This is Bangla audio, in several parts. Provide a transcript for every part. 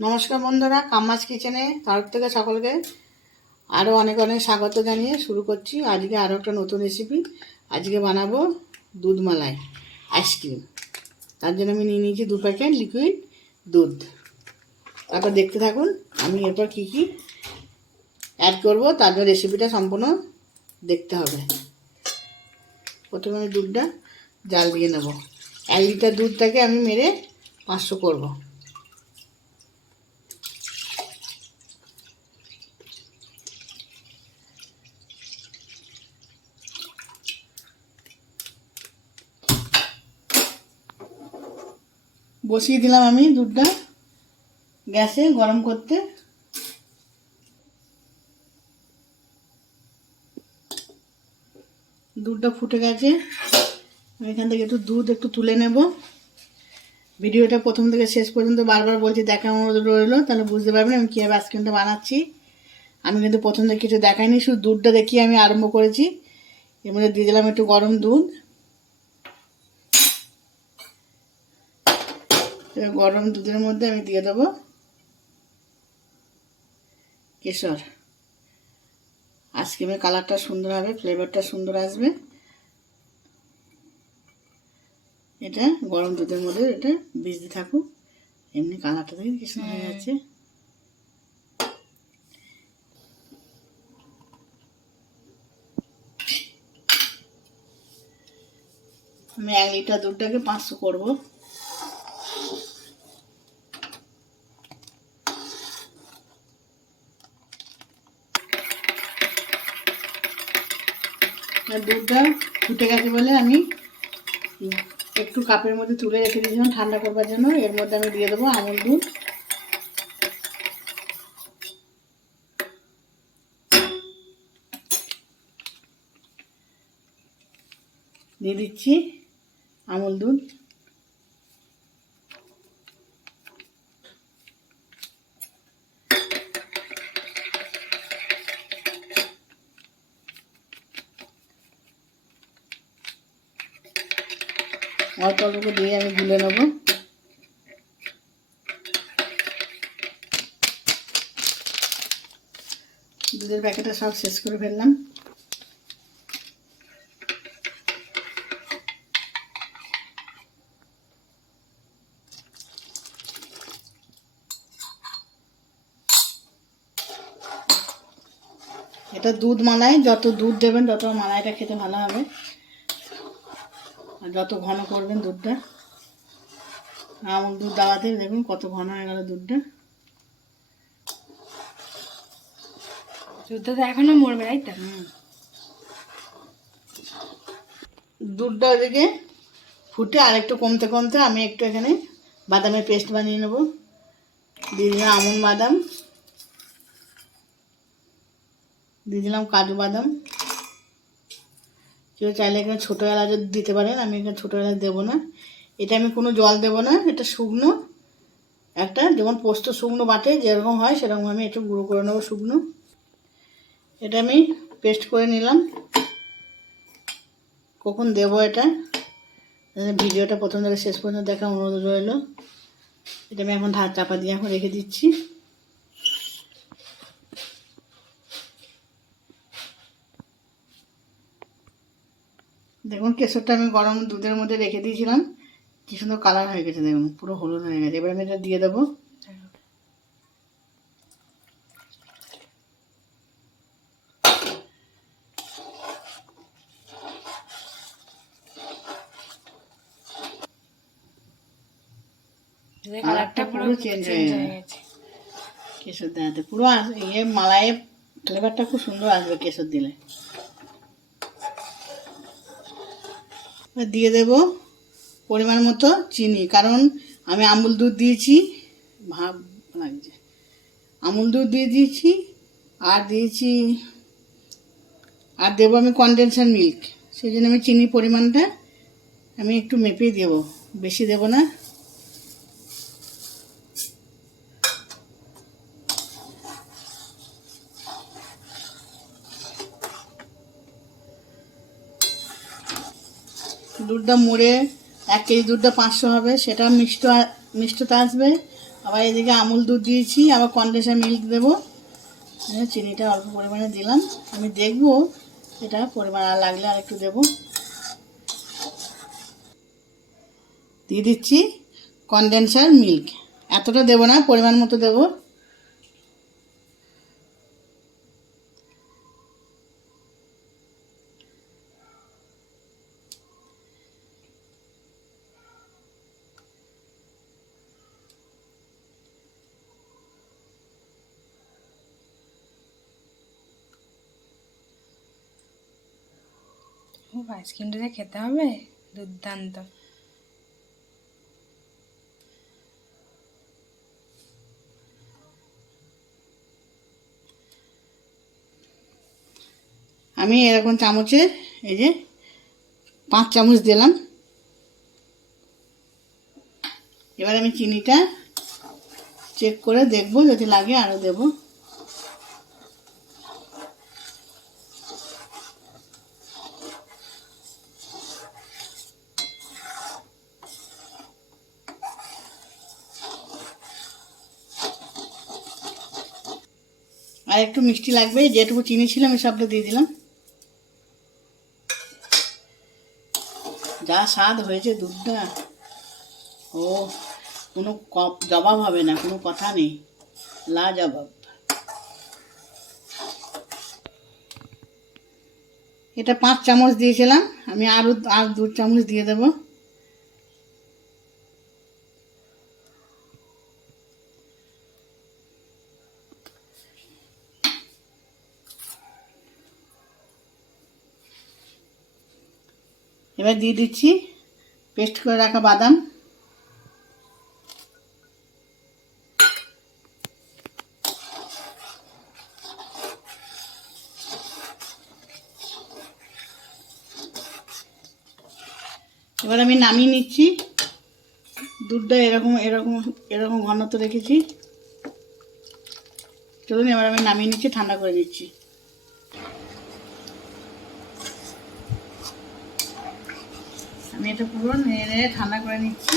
নমস্কার বন্ধুরা, কাম্মাস কিচেনে তরফ থেকে সকলকে আরও অনেক অনেক স্বাগত জানিয়ে শুরু করছি। আজকে আরও একটা নতুন রেসিপি। আজকে বানাবো দুধ মালাই আইসক্রিম। তার জন্য আমি নিয়ে নিয়েছি 2 প্যাকেট লিকুইড দুধ। তারপর দেখতে থাকুন আমি এরপর কী কী অ্যাড করবো, তার জন্য রেসিপিটা সম্পূর্ণ দেখতে হবে। প্রথমে আমি দুধটা জাল দিয়ে নেব। 1 লিটার দুধটাকে আমি মেরে 500 করবো। বসিয়ে দিলাম আমি দুধটা গ্যাসে গরম করতে। দুধটা ফুটে গেছে, আমি এখান থেকে দুধ একটু তুলে নেব। ভিডিওটা প্রথম থেকে শেষ পর্যন্ত বারবার বলছি দেখা অনুরোধ রইলো, তাহলে বুঝতে পারবেন আমি কীভাবে আইসক্রিমটা বানাচ্ছি। আমি কিন্তু প্রথম থেকে কিছু দেখাইনি, শুধু দুধটা দেখিয়ে আমি আরম্ভ করেছি। এর মধ্যে দিয়ে দিলাম একটু গরম দুধ। এবার গরম দুধের মধ্যে আমি দিয়ে দেবো কেশর। আইসক্রিমের কালারটা সুন্দর হবে, ফ্লেভারটা সুন্দর আসবে। এটা গরম দুধের মধ্যে এটা ভিজতে থাকুক। এমনি কালারটা দেখি কি সুন্দর হয়ে যাচ্ছে। আমি 1 লিটার দুধটাকে 500 করবো। দুধটা ফুটে গেছে বলে আমি একটু কাপের মধ্যে তুলে রেখে দিয়েছিলাম ঠান্ডা করবার জন্য। এর মধ্যে আমি দিয়ে দেবো আমুল দুধ। দিয়ে দিচ্ছি আমুল দুধ। অল্প অল্প দিয়ে আমি গুলে নেব। দুধের প্যাকেটটা সব শেষ করে ফেললাম। এটা দুধ মালাই, যত দুধ দেবেন তত মালাইটা খেতে ভালো হবে, আর যত ঘন করবেন দুধটা। আমুল দুধ দেওয়াতে দেখুন কত ঘন হয়ে গেল দুধটা। দুধটা তো এখনো মরবে, তাই তো? দুধটা ওদিকে ফুটে আর একটু কমতে কমতে আমি একটু এখানে বাদামের পেস্ট বানিয়ে নেব। দিয়ে দিলাম আমন্ড বাদাম, দিয়ে দিলাম কাজু বাদাম। কেউ চাইলে এখানে ছোটো এলাচ দিতে পারেন, আমি এখানে ছোটো এলাচ দেবো না। এটা আমি কোনো জল দেবো না, এটা শুকনো একটা, যেমন পোস্ত শুকনো বাটে যেরকম হয় সেরকম আমি একটু গুঁড়ো করে নেবো শুকনো। এটা আমি পেস্ট করে নিলাম। কখন দেবো এটা ভিডিওটা প্রথম থেকে শেষ পর্যন্ত দেখা অনুরোধ রইল। এটা আমি এখন ঢাক চাপা দিয়ে এখন রেখে দিচ্ছি। দেখুন কেশরটা আমি গরম দুধের মধ্যে রেখে দিয়েছিলাম, কি সুন্দর কালার হয়ে গেছে, দেখুন পুরো হলুদ হয়ে গেছে। এবার আমি এটা দিয়ে দেবো। কালারটা পুরো চেঞ্জ হয়ে গেছে কেশর দেওয়াতে। পুরো ইয়ে মালাইয়ের ফ্লেভারটা খুব সুন্দর আসবে কেশর দিলে। দিয়ে দেব পরিমাণ মতো চিনি, কারণ আমি আমুল দুধ দিয়েছি, ভাব লাগছে, আমুল দুধ দিয়ে দিয়েছি আর দিয়েছি, আর দেবো আমি কনডেন্সার মিল্ক। সেই জন্য আমি চিনির পরিমাণটা আমি একটু মেপেই দেবো, বেশি দেবো না। দুধটা মুড়ে 1 কেজি দুধটা 500 হবে, সেটা মিষ্টতা আসবে আবার এদিকে আমুল দুধ দিয়েছি, আবার কনডেন্সার মিল্ক দেবো। চিনিটা অল্প পরিমাণে দিলাম, আমি দেখবো এটা পরিমাণ আর লাগলে আর একটু দেবো। দিয়ে দিচ্ছি কনডেন্সার মিল্ক, এতটা দেবো না, পরিমাণ মতো দেবো। আইসক্রিমটা যে খেতে হবে দুর্দান্ত। আমি এরকম চামচের এই যে 5 চামচ দিলাম। এবার আমি চিনিটা চেক করে দেখবো, যদি লাগে আরও দেবো। আর একটু মিষ্টি লাগবে, যেটুকু চিনি ছিল আমি সবটা দিয়ে দিলাম। যা স্বাদ হয়েছে দুধটা, ও কোনো জবাব হবে না, কোনো কথা নেই, লাজবাব। এটা 5 চামচ দিয়েছিলাম, আমি আর 2 চামচ দিয়ে দেবো। এবার দিয়ে দিচ্ছি পেস্ট করে রাখা বাদাম। এবার আমি নামিয়ে নিচ্ছি। দুধটা এরকম এরকম এরকম ঘনত্ব রেখেছি। চলুন এবার আমি নামিয়ে নিচ্ছি, ঠান্ডা করে নিচ্ছি। আমি এটা পুরো নেড়ে নেড়ে ঠান্ডা করে নিচ্ছি।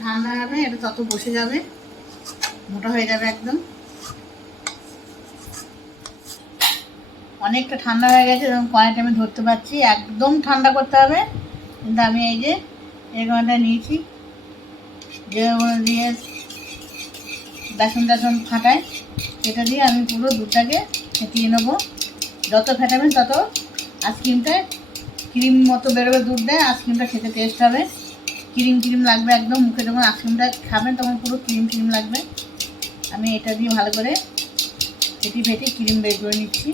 ঠান্ডা হবে, এটা তত বসে যাবে, মোটা হয়ে যাবে একদম। অনেকটা ঠান্ডা হয়ে গেছে, এবং কড়াইটা আমি ধরতে পারছি, একদম ঠান্ডা করতে হবে। কিন্তু আমি এই যে এরকমটা নিয়েছি, যেগুলো দিয়ে বেসন ফাটায়, এটা দিয়ে আমি পুরো দুধটাকে ফেটিয়ে নেবো। যত ফেটাবেন তত আইসক্রিমটা ক্রিম মতো বেরোবে, দুধ দেয়, আইসক্রিমটা খেতে টেস্ট হবে, ক্রিম ক্রিম লাগবে একদম। মুখে যখন আইসক্রিমটা খাবেন তখন পুরো ক্রিম ক্রিম লাগবে। আমি এটা দিয়ে ভালো করে ফেটি ক্রিম বের করে নিচ্ছি।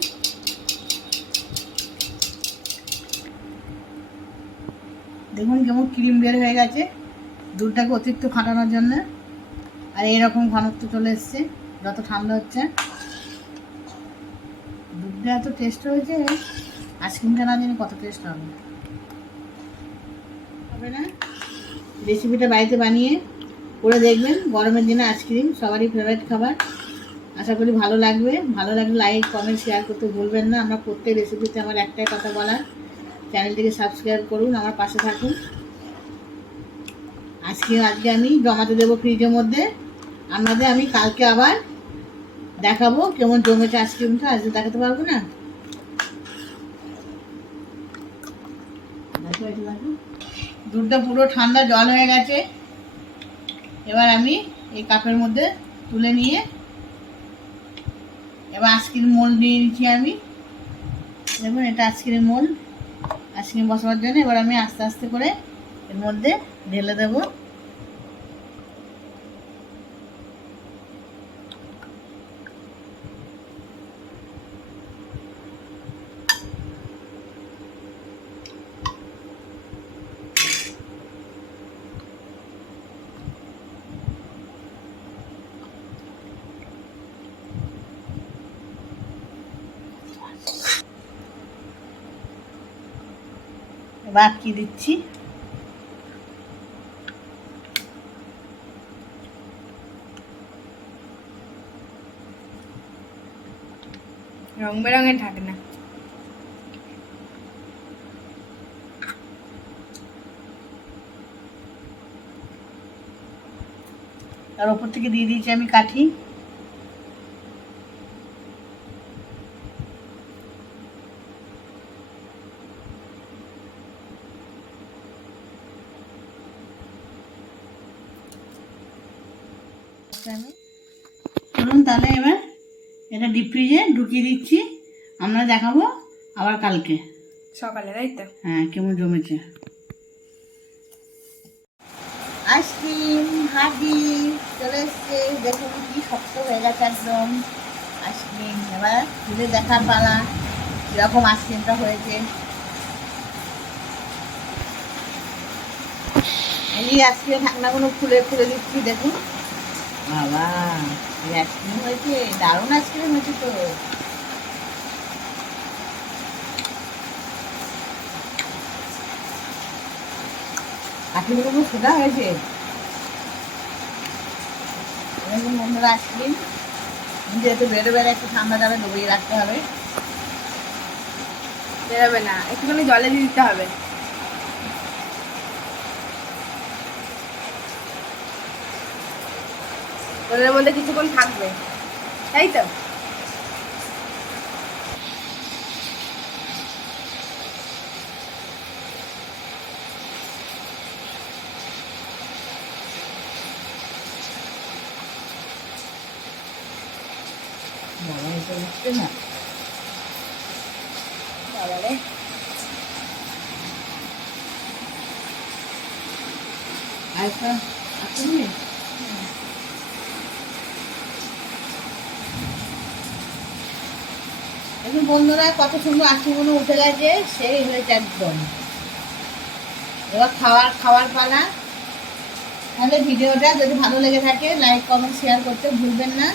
দেখুন কেমন ক্রিম বের হয়ে গেছে, দুধটাকে অতিরিক্ত ফাটানোর জন্য। আর এরকম ঘনত্ব চলে এসছে যত ঠান্ডা হচ্ছে। দুধটা এত টেস্ট হয়েছে, আইসক্রিমটা না জানি কত টেস্ট হবে। হবে না, রেসিপিটা বাড়িতে বানিয়ে করে দেখবেন। গরমের দিনে আইসক্রিম সবারই ফেভারিট খাবার। আশা করি ভালো লাগবে। ভালো লাগলে লাইক কমেন্ট শেয়ার করতে ভুলবেন না। আমার প্রত্যেক রেসিপিতে আমার একটাই কথা বলার, চ্যানেলটিকে সাবস্ক্রাইব করুন, আমার পাশে থাকুন। আজকে আমি জমাতে দেবো ফ্রিজের মধ্যে। আপনাদের আমি কালকে আবার দেখাবো কেমন জমেছে আইসক্রিমটা। আজকে দেখাতে পারবো না, দুধটা পুরো ঠান্ডা জল হয়ে গেছে। এবার আমি এই কাপের মধ্যে তুলে নিয়ে এবার আইসক্রিম মোল্ড দিয়ে নিচ্ছি আমি। দেখুন এটা আইসক্রিম মোল্ড, আইসক্রিম বসাবার জন্য। এবার আমি আস্তে আস্তে করে এর মধ্যে ঢেলে দেবো। এবার আটকে দিচ্ছি। রং বেরঙের ঢাকনা। তার উপর থেকে দিয়ে দিয়েছি আমি কাঠি। চলুন তাহলে এবার এটা ডিপ ফ্রিজে ঢুকিয়ে দিচ্ছি। আমরা দেখাবো আবার কালকে সকালে, তাই তো? হ্যাঁ কেমন জমেছে। আইসক্রিম হাডি চলে এসছে, দেখুন কি শক্ত হয়ে গেছে একদম আইসক্রিম। এবার খুলে দেখার পালা কিরকম আইসক্রিমটা হয়েছে। এই আইসক্রিম ঢাকনাগুলো খুলে খুলে দিচ্ছি, দেখুন বাবা এই আইসক্রিম হয়েছে, দারুণ আইসক্রিম হয়েছে তো। আইসক্রিমগুলো খুব সোজা হয়েছে। এরকম বন্ধুরা আইসক্রিম যেহেতু বেড়ে বেড়ে একটু ঠান্ডা যাবে ডুবিয়ে রাখতে হবে। বেরোবে না, একটুখানি জলে দিয়ে দিতে হবে। ওদের মধ্যে কিছুক্ষণ থাকবে, তাই তো? বাবা এটা উঠছে না, বাবা রে, আরেকটা আসলে এখন বন্ধুরা কত সুন্দর আইসক্রিমগুলো উঠে গেছে, সেই হয়েছে একদম। এবার খাওয়ার পালা। তাহলে ভিডিওটা যদি ভালো লেগে থাকে লাইক কমেন্ট শেয়ার করতে ভুলবেন না,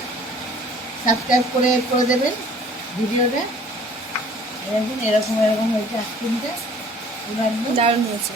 সাবস্ক্রাইব করে দেবেন ভিডিওটা। এরকম এরকম এরকম হয়েছে আইসক্রিমটা, এবার দারুণ হয়েছে।